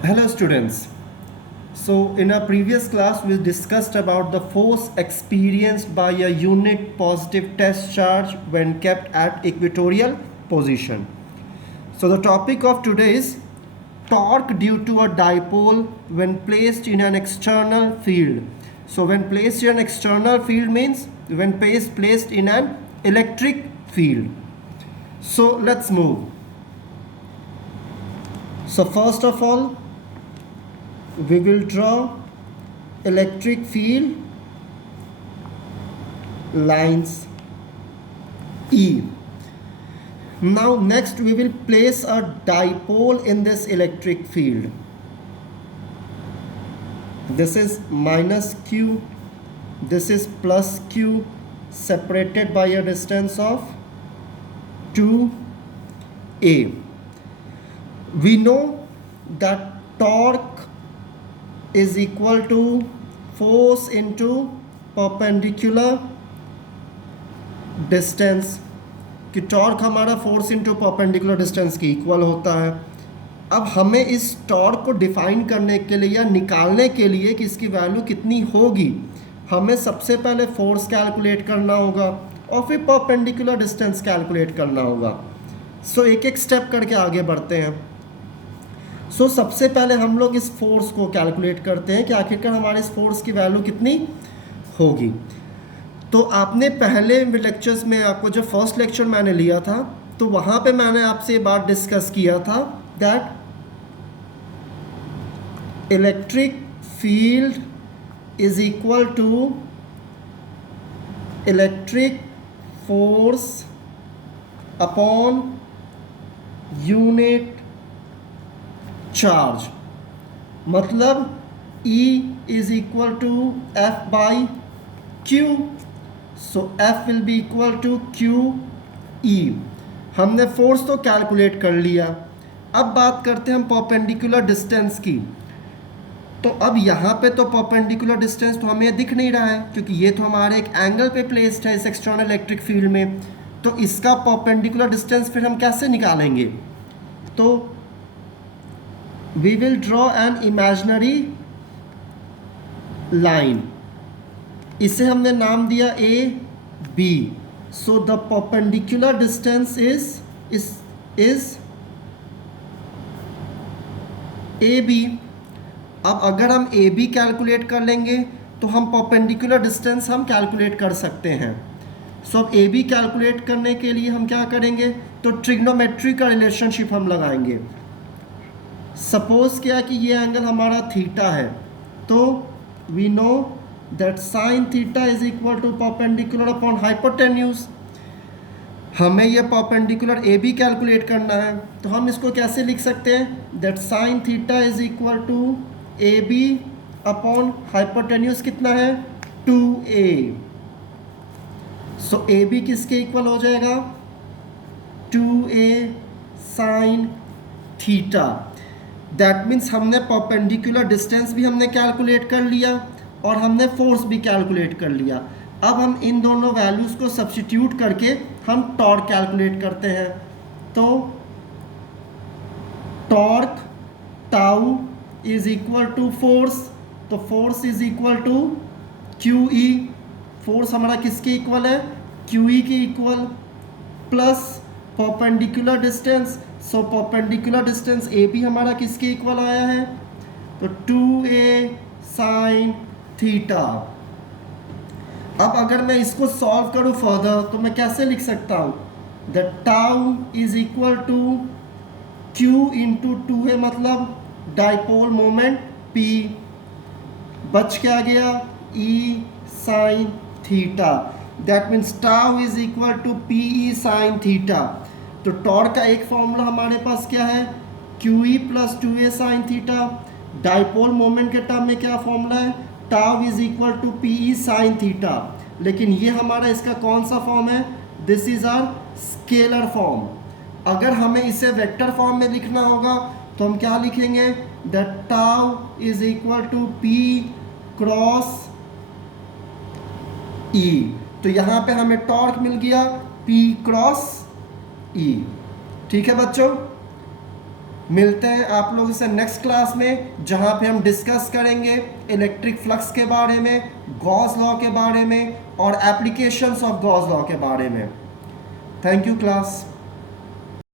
Hello students. So in our previous class we discussed about the force experienced by a unit positive test charge when kept at equatorial position. So the topic of today is torque due to a dipole when placed in an external field. So when placed in an external field means when placed in an electric field. So let's move. So first of all, we will draw electric field lines E. Now next we will place a dipole in this electric field. This is minus Q, this is plus Q, separated by a distance of 2a. We know that torque is equal to force into perpendicular distance, कि torque हमारा force into perpendicular distance की equal होता है. अब हमें इस torque को define करने के लिए या निकालने के लिए कि इसकी वैल्यू कितनी होगी, हमें सबसे पहले फोर्स कैलकुलेट करना होगा और फिर परपेंडिकुलर डिस्टेंस कैलकुलेट करना होगा. सो एक एक स्टेप करके आगे बढ़ते हैं. सो सबसे पहले हम लोग इस फोर्स को कैलकुलेट करते हैं कि आखिरकार हमारे इस फोर्स की वैल्यू कितनी होगी. तो आपने पहले लेक्चर्स में, आपको जो फर्स्ट लेक्चर मैंने लिया था, तो वहाँ पे मैंने आपसे ये बात डिस्कस किया था that electric field is equal to electric force upon unit charge. मतलब E is equal to F by Q. So F will be equal to QE. हमने फोर्स तो कैलकुलेट कर लिया. अब बात करते हैं हम परपेंडिकुलर डिस्टेंस की. तो अब यहाँ पे तो परपेंडिकुलर डिस्टेंस तो हमें दिख नहीं रहा है, क्योंकि ये तो हमारे एक एंगल पे प्लेस्ड है इस एक्सटर्नल इलेक्ट्रिक फील्ड में. तो इसका परपेंडिकुलर डिस्टेंस फिर हम कैसे निकालेंगे? तो we will draw an imaginary line. इसे हमने नाम दिया A B. So the perpendicular distance is AB. अब अगर हम AB कैलकुलेट कर लेंगे तो हम परपेंडिकुलर डिस्टेंस हम कैलकुलेट कर सकते हैं. सो अब AB कैलकुलेट करने के लिए हम क्या करेंगे? तो ट्रिग्नोमेट्री का रिलेशनशिप हम लगाएंगे. सपोज क्या कि ये एंगल हमारा थीटा है, तो we know that sine theta is equal to perpendicular upon hypotenuse. हमें ये परपेंडिकुलर ए बी कैलकुलेट करना है, तो हम इसको कैसे लिख सकते हैं? That sine theta is equal to A B upon hypotenuse कितना है? 2a. सो ए बी किसके इक्वल हो जाएगा? 2a sine theta. That means हमने परपेंडिकुलर डिस्टेंस भी हमने कैलकुलेट कर लिया और हमने फोर्स भी कैलकुलेट कर लिया. अब हम इन दोनों वैल्यूज़ को सब्स्टिट्यूट करके हम टॉर्क कैलकुलेट करते हैं. तो torque tau is equal to force. तो force is equal to q E. Force हमारा किसके इक्वल है? क्यू ई के equal, plus perpendicular distance. So perpendicular distance A B हमारा किसके इक्वल आया है? तो 2a साइन थीटा. अब अगर मैं इसको सॉल्व करूं फर्दर तो मैं कैसे लिख सकता हूं? The tau is equal to q into 2a, मतलब डाइपोल मोमेंट p. बच क्या गया? e sine theta. That means tau is equal to P E sine theta. तो टॉर्क का एक फॉर्मूला हमारे पास क्या है? Q E plus 2a sine theta. Dipole moment के टर्म में क्या फॉर्मूला है? Tau is equal to P E sine theta. लेकिन ये हमारा इसका कौन सा फॉर्म है? This is our scalar form. अगर हमें इसे वेक्टर फॉर्म में लिखना होगा तो हम क्या लिखेंगे? That tau is equal to p cross E. तो यहाँ पे हमें टॉर्क मिल गया P क्रॉस E. ठीक है बच्चों? मिलते हैं आप लोगों से नेक्स्ट क्लास में, जहाँ पे हम डिस्कस करेंगे इलेक्ट्रिक फ्लक्स के बारे में, गॉस लॉ के बारे में और एप्लीकेशंस ऑफ गॉस लॉ के बारे में। Thank you class.